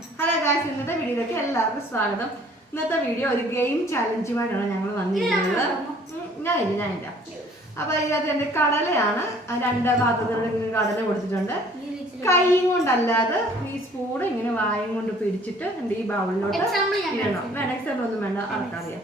Hello guys, ഇന്നത്തെ വീഡിയോയിലേക്ക് എല്ലാവർക്കും സ്വാഗതം. ഇന്നത്തെ വീഡിയോ ഒരു ഗെയിം ചാലഞ്ചുമായിട്ടാണ് ഞങ്ങൾ വന്നിരിക്കുന്നത്. ഞാനില്ല. അപ്പൊ ഇതിനകത്ത് എന്റെ കടലയാണ്. 2 പാത്രത്തിലുള്ള ഇങ്ങനെ കടല കൊടുത്തിട്ടുണ്ട്. കൈ കൊണ്ടല്ലാതെ ഈ സ്പൂൺ ഇങ്ങനെ വായും കൊണ്ട് പിടിച്ചിട്ട് എന്റെ ഈ ബൗളിലോട്ട് ഇടണം. വേണ്ട, എക്സാമ്പിൾ ഒന്നും വേണ്ട, ആൾക്കറിയാം.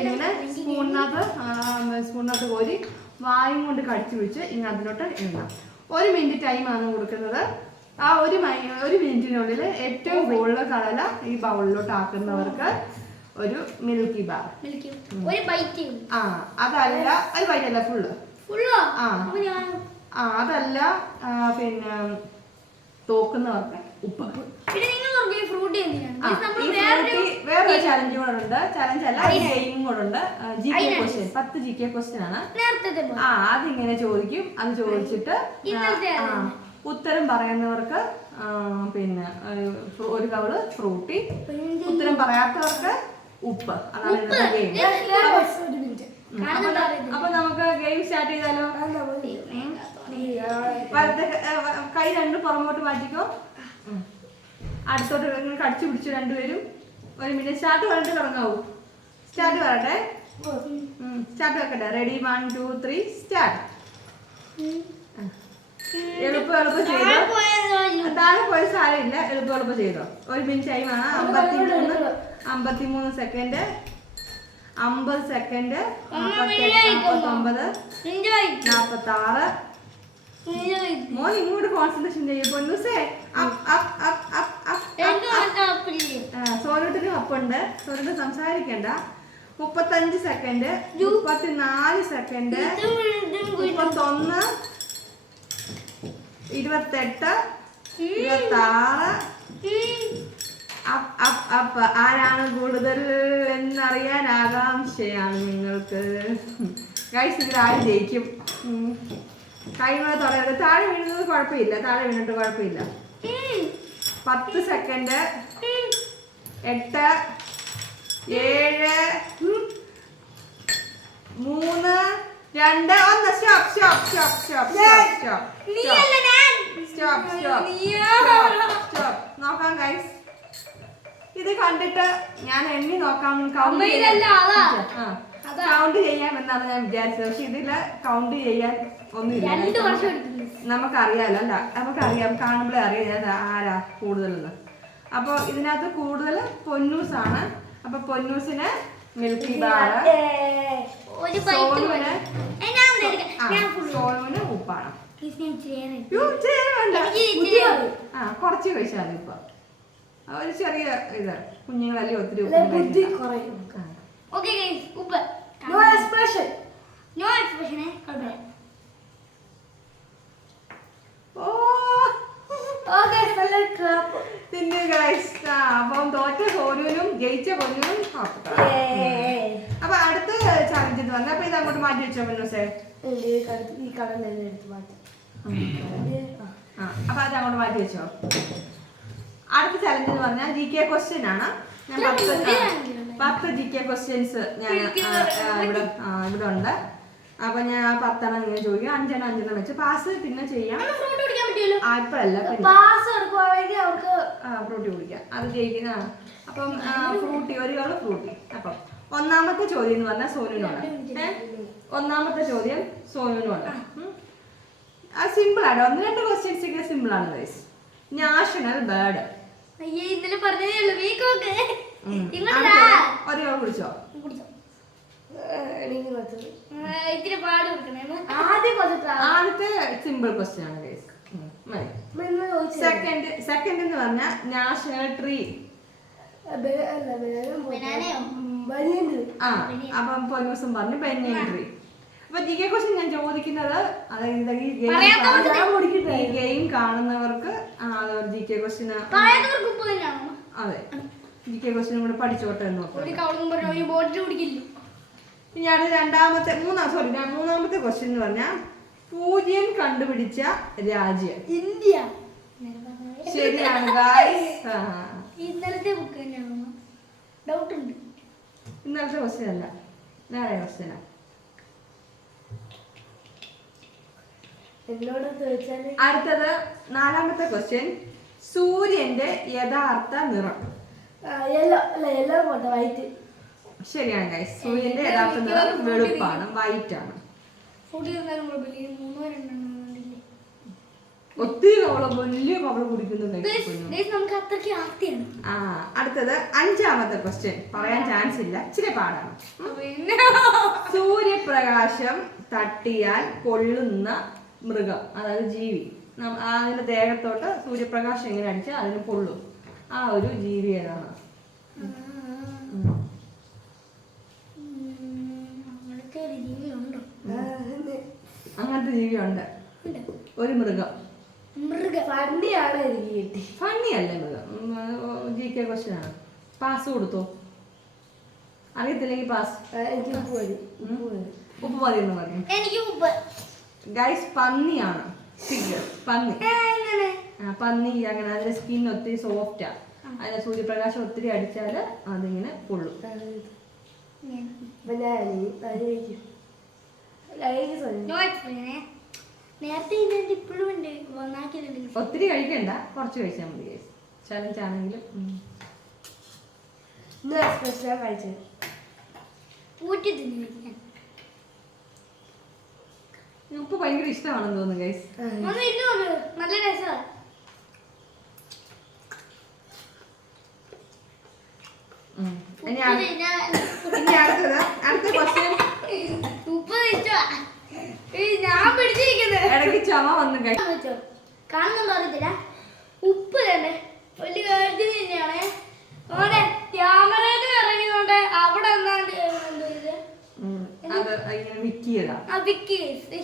ഇങ്ങനെ സ്പൂണിനകത്ത് കോരി വായും കൊണ്ട് കടിച്ചു പിടിച്ച് ഇങ്ങനെ അതിലോട്ട് ഇടണം. 1 മിനിറ്റ് ടൈമാണ് കൊടുക്കുന്നത്. ആ 1 മിനിറ്റിനുള്ളിൽ ഏറ്റവും കൂടുതൽ കടല ഈ ബൗളിലോട്ട് ആക്കുന്നവർക്ക് ഒരു മിൽക്കി ബാർ. അതല്ല, ഒരു ബൈറ്റ് അല്ല, ഫുള്ള്. അതല്ല, പിന്നെ തോക്കുന്നവർക്ക് ഉപ്പ്. വേറൊരു ചലഞ്ച് കൂടെ ഉണ്ട്. ചലഞ്ച് അല്ല, ഗെയിം കൂടെ ഉണ്ട്. GK ക്വസ്റ്റ്യൻ, 10 GK ക്വസ്റ്റ്യൻ ആണ്. അതിങ്ങനെ ചോദിക്കും. അത് ചോദിച്ചിട്ട് ഉത്തരം പറയുന്നവർക്ക് പിന്നെ 1 കവള് ഫ്രൂട്ടി, ഉത്തരം പറയാത്തവർക്ക് ഉപ്പ്. അതാണ് ഇന്നത്തെ ഗെയിം. അപ്പൊ നമുക്ക് ഗെയിം സ്റ്റാർട്ട് ചെയ്താലോ? കൈ 2 പുറമോട്ട് മാറ്റിക്കോ. അടുത്തോട്ട് കടിച്ചു പിടിച്ചു രണ്ടുപേരും. 1 മിനിറ്റ്. സ്റ്റാർട്ട് പറഞ്ഞിട്ട് തുടങ്ങാവൂ. സ്റ്റാർട്ട് പറയട്ടെ. സ്റ്റാർട്ട് വെക്കട്ടെ. റെഡി? 1 2 3 സ്റ്റാർട്ട്. എളുപ്പം ചെയ്തോ. താഴെ പോയ സാരമില്ല, എളുപ്പം ചെയ്തോ. 1 മിനിറ്റ് ടൈമാണ്. 53 സെക്കൻഡ്, 50 സെക്കൻഡ്, 49, 46. മോൻ ഇങ്ങോട്ട് കോൺസെൻട്രേഷൻ ചെയ്യും. പൊന്നൂസേ, സോനൂട്ടിനും അപ്പുണ്ട്. സോനൂട്ട് സംസാരിക്കണ്ട. 35 സെക്കൻഡ്, 34 സെക്കൻഡ്, 31, 28, 26. ആരാണ് കൂടുതൽ എന്നറിയാൻ ആകാംക്ഷയാണ് നിങ്ങൾക്ക്. ഗൈസ്, ഇതിൽ ആര് ജയിക്കും? കൈമേൽ തുടങ്ങരുത്. താഴെ വീഴുന്നത് കുഴപ്പമില്ല, താഴെ വീണിട്ട് കുഴപ്പമില്ല. 10 സെക്കൻഡ്, 8, 7, 3, 2, 1. സ്റ്റോപ്പ്. നോക്കാം ഗൈസ്. ഇത് കണ്ടിട്ട് ഞാൻ എണ്ണി നോക്കാം, കൗണ്ട് ചെയ്യാമെന്നാണ് ഞാൻ വിചാരിച്ചത്. പക്ഷെ ഇതില് കൗണ്ട് ചെയ്യാൻ ഒന്നുമില്ല. നമുക്കറിയാലോ, അല്ല നമുക്കറിയാം, കാണുമ്പോഴേ അറിയാം ആരാ കൂടുതലെന്ന്. അപ്പൊ ഇതിനകത്ത് കൂടുതൽ പൊന്നൂസാണ്. അപ്പൊ പൊന്നൂസിന് മിൽക്കി ബാർ, സോനുവിന് ഉപ്പാണ്. കുറച്ച് കഴിച്ചാൽ ഇപ്പൊ ഒരു ചെറിയ ഇത്, കുഞ്ഞുങ്ങളല്ലേ ഒത്തിരി ഉപ്പ്. അപ്പം തോറ്റ സോനുവിനും ജയിച്ച പൊന്നുനും. അപ്പൊ അടുത്ത ചാലഞ്ച് എന്ന് പറഞ്ഞാൽ, അപ്പൊ ഇത് അങ്ങോട്ട് മാറ്റി വെച്ചോ പൊന്നൂസേ. അപ്പൊ അത് അങ്ങോട്ട് മാറ്റി വെച്ചോ. അടുത്ത ചലഞ്ച് എന്ന് പറഞ്ഞാൽ GK ക്വസ്റ്റ്യൻ ആണ്. ഞാൻ 10 GK ക്വസ്റ്റ്യൻസ് ഞാൻ ഇവിടെ ഉണ്ട്. അപ്പൊ ഞാൻ 10 ഇങ്ങനെ ചോദിക്കും. 5 വെച്ച് പാസ് പിന്നെ ചെയ്യാം. ഇപ്പഴല്ല, ഫ്രൂട്ടി കുടിക്കാം. അത് ജയിക്കുന്ന. അപ്പം ഫ്രൂട്ടി, 1 കവള് ഫ്രൂട്ടി. അപ്പം ഒന്നാമത്തെ ചോദ്യം എന്ന് പറഞ്ഞാൽ സോനുവിനോട്. ഒന്നാമത്തെ ചോദ്യം സോനുവിനോട്. അത് സിമ്പിൾ ആണ്. 1-2 ക്വസ്റ്റ്യൻസ് ഒക്കെ സിമ്പിൾ ആണ് ഗൈസ്. National bird. 1 കവള് കുടിച്ചോ. ആദ്യത്തെ സിമ്പിൾ ക്വസ്റ്റ്യൻ ആണ് ഗൈസ്. സെക്കൻഡ് എന്ന് പറഞ്ഞാൽ നാഷണൽ ട്രീ. അപ്പം പൊന്നൂസും പറഞ്ഞു ബനിയൻ ട്രീ. അപ്പൊ GK ക്വസ്റ്റ്യൻ ഞാൻ ചോദിക്കുന്നത്, അതായത് ഈ ഗെയിം കാണുന്നവർക്ക് GK ക്വസ്റ്റ്യൻ, അതെ, GK ക്വസ്റ്റ്യൻ കൂടെ പഠിച്ചോട്ടെ എന്ന് നോക്കാം. ഇനി അത് മൂന്നാമത്തെ ക്വസ്റ്റ്യൻ എന്ന് പറഞ്ഞാൽ പൂജ്യം കണ്ടുപിടിച്ച രാജ്യം ഇന്ത്യ. ശരിയാണ് ഗായ്സ്. ഇന്നലത്തെ ബുക്ക് തന്നെയാണോ? ഡൗട്ട് ഉണ്ട്. ഇന്നലത്തെ ക്വസ്റ്റ്യൻ അല്ല, വേറെ ക്വസ്റ്റ്യനാ. അടുത്തത് 4ാമത്തെ ക്വസ്റ്റ്യൻ. സൂര്യന്റെ യഥാർത്ഥ നിറം. യെല്ലോ അല്ല യെല്ലോ പോട്ടെ വൈറ്റ്. ശരിയാണ് ഗൈസ്. സൂര്യന്റെ യഥാർത്ഥ നിറം വെളുപ്പാണ്, വൈറ്റ് ആണ്. ഒത്തിരി കവള, വലിയ കവള കുടിക്കുന്നു. അടുത്തത് 5ാമത്തെ ക്വസ്റ്റ്യൻ. പറയാൻ ചാൻസ് ഇല്ല, ഇച്ചിരി പാടാണ്. സൂര്യപ്രകാശം തട്ടിയാൽ കൊള്ളുന്ന മൃഗം, അതായത് ജീവി. അതിന്റെ ദേഹത്തോട്ട് സൂര്യപ്രകാശം എങ്ങനെ അടിച്ചാൽ അതിന് പൊള്ളും. ആ ഒരു ജീവി ഏതാണ്? അങ്ങനത്തെ ജീവിയുണ്ട്, ഒരു മൃഗം. ഫണ്ണി അല്ലേ മൃഗം? GK ക്വസ്റ്റ്യൻ ആണ്. പാസ് കൊടുത്തോ? അറിയത്തില്ലെങ്കിൽ പാസ്. ഉപ്പ് മതി എന്ന് പറഞ്ഞു ഗൈസ്. പന്നിയാണ്. പന്നി. പന്നി അങ്ങനെ അതിന്റെ സ്കിൻ ഒത്തിരി സോഫ്റ്റാ. അതിന്റെ സൂര്യപ്രകാശം ഒത്തിരി അടിച്ചാല് അതിങ്ങനെ പൊള്ളും. ഒത്തിരി കഴിക്കണ്ട, കുറച്ച് കഴിച്ചാൽ മതി ഗൈസ്. ചലഞ്ച് ആണെങ്കിലും. ഉപ്പ് ഭയങ്കര ഇഷ്ടമാണെന്ന് തോന്നുന്നു ഗൈസ്. നല്ല രസമാണ്. ഇനി അടുത്തത്, അടുത്ത ക്വസ്റ്റ്യൻ. ഇടയ്ക്ക് ചുമ വന്നു കഴിച്ചു. കാണുന്നുണ്ടോ അറിയത്തില്ല. ഉപ്പ് തന്നെ വലിയ കാര്യത്തിന് തന്നെയാണ്. അവിടെ ക്യാമറയിൽ ഇറങ്ങിയോണ്ട് അവിടെ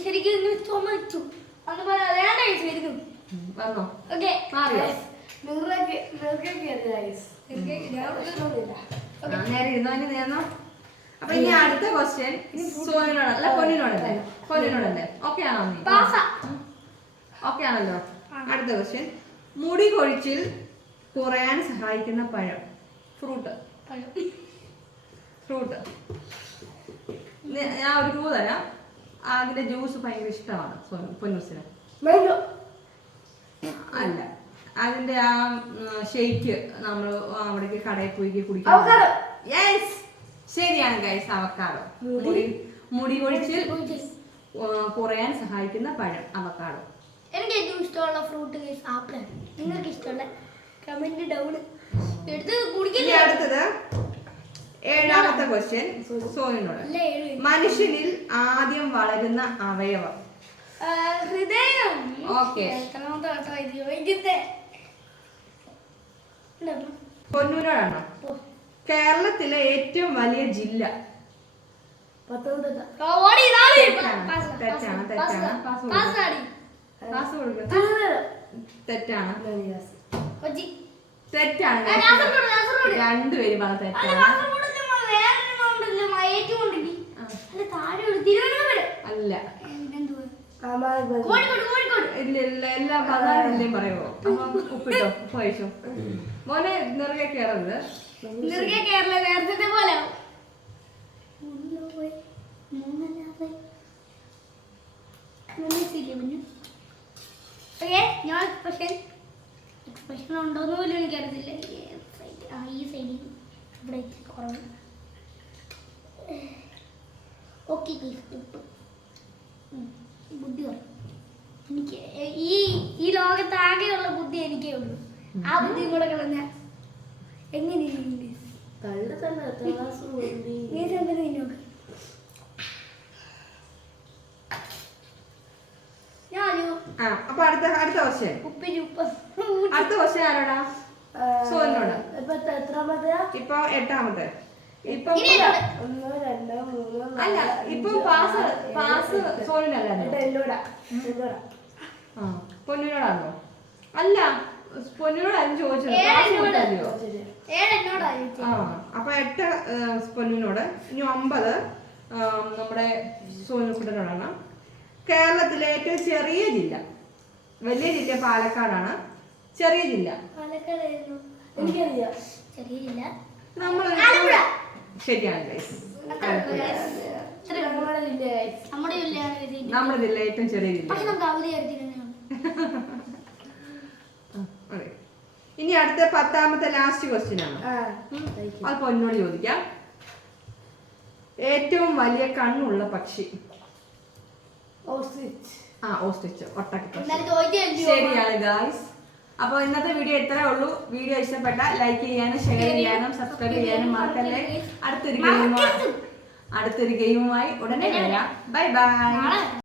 ശരിക്കും ചുമ വെച്ചു. അതുപോലെ വന്നോ? നേരെ ഇരുന്നോ. അപ്പൊ ഇനി അടുത്ത ക്വസ്റ്റ്യൻ സോനിനോടല്ല, പൊന്നിനോടല്ലേ? പൊന്നിനോടല്ലേ? ഓക്കെ ആണോ? ഓക്കെ ആണല്ലോ. അടുത്ത ക്വസ്റ്റ്യൻ. മുടി കൊഴിച്ചിൽ കുറയാൻ സഹായിക്കുന്ന പഴം, ഫ്രൂട്ട്. ഞാൻ ഒരു ക്ലൂ തരാം. അതിന്റെ ജ്യൂസ് ഭയങ്കര ഇഷ്ടമാണ് പൊന്നൂസിന്. അല്ല, അതിന്റെ ആ ഷെയ്ക്ക് നമ്മൾ അവിടേക്ക് കടയിൽ പോയി കുടിക്കാം. യെസ്, ശരിയാണ് ഗൈസ്. അവക്കാഡോ. മുടി കൊഴിച്ചിൽ കുറയാൻ സഹായിക്കുന്ന പഴം അവക്കാഡോ. എനിക്ക് ഏറ്റവും ഇഷ്ടമുള്ള ഫ്രൂട്ട് ആപ്പിൾ. നിങ്ങൾക്ക് ഇഷ്ടമുള്ള കമന്റ് ഡൗൺ എടുത്ത് കുടിക്കില്ല. അടുത്തത് 7ാമത്തെ ക്വസ്റ്റ്യൻ സോനിനോട്. മനുഷ്യനിൽ ആദ്യം വളരുന്ന അവയവം? ഹൃദയം. ഓക്കെ. പൊന്നൂരോടാണോ? കേരളത്തിലെ ഏറ്റവും വലിയ ജില്ല? തെറ്റാണ്. രണ്ടുപേരും പറഞ്ഞ തെറ്റാണ്. അല്ല, ഇല്ല ഇല്ല, എല്ലാം 16 പറയുമോ? ഉപ്പിട്ടോ, ഉപ്പ് കഴിച്ചോ മോനെ. നിറകെ കയറരുത്. നേരത്തെ പോലെ ഞാൻ എക്സ്പ്രഷൻ ഉണ്ടോന്ന് പോലും എനിക്കറിയത്തില്ല. ഈ സൈഡിൽ ഇവിടെ കുറവ്. ഓക്കെ, ബുദ്ധി പറയും. എനിക്ക് ഈ ലോകത്താകെയുള്ള ബുദ്ധി എനിക്കേ ഉള്ളൂ. ആ ബുദ്ധിയും കൂടെ കളഞ്ഞ എങ്ങനെയാണ്? അപ്പൊ അടുത്ത ക്വസ്റ്റ്യൻ. അടുത്ത ക്വസ്റ്റ്യൻ ആരോടാ? സോനിനോട്. ഇപ്പൊ 8ാമത്തെ. ഇപ്പൊ അല്ല, ഇപ്പൊ പാസ് സോനിനല്ലോ. പൊന്നിനോടാണോ? അല്ല, പൊന്നിനോടായിരുന്നു ചോദിച്ചത്. അപ്പൊ 8 പൊന്നിനോട്. ഇനി 9 നമ്മുടെ സോനിക്കുട്ടനോടാണ്. കേരളത്തിലെ ഏറ്റവും ചെറിയ ജില്ല? വലിയ ജില്ല പാലക്കാടാണ്, ചെറിയ ജില്ല നമ്മൾ. ശരിയാണ് ഗൈസ്. നമ്മുടെ ജില്ല ഏറ്റവും ചെറിയ ജില്ല. ഇനി അടുത്ത 10ാമത്തെ ലാസ്റ്റ് ക്വസ്റ്റ്യൻ ആണ്. അത് പൊന്നോട് ചോദിക്കാം. ഏറ്റവും വലിയ കണ്ണുള്ള പക്ഷി. ഓസ്ട്രിച്ച്, ഒട്ടകപ്പക്ഷി. ശരിയാണ് ഗായ്സ്. അപ്പോൾ ഇന്നത്തെ വീഡിയോ ഇത്രേ ഉള്ളൂ. വീഡിയോ ഇഷ്ടപ്പെട്ട ലൈക്ക് ചെയ്യാനും ഷെയർ ചെയ്യാനും സബ്സ്ക്രൈബ് ചെയ്യാനും മറക്കല്ലേ. അടുത്തൊരു ഗെയിമുമായി ഉടനെ വരാം. Bye bye.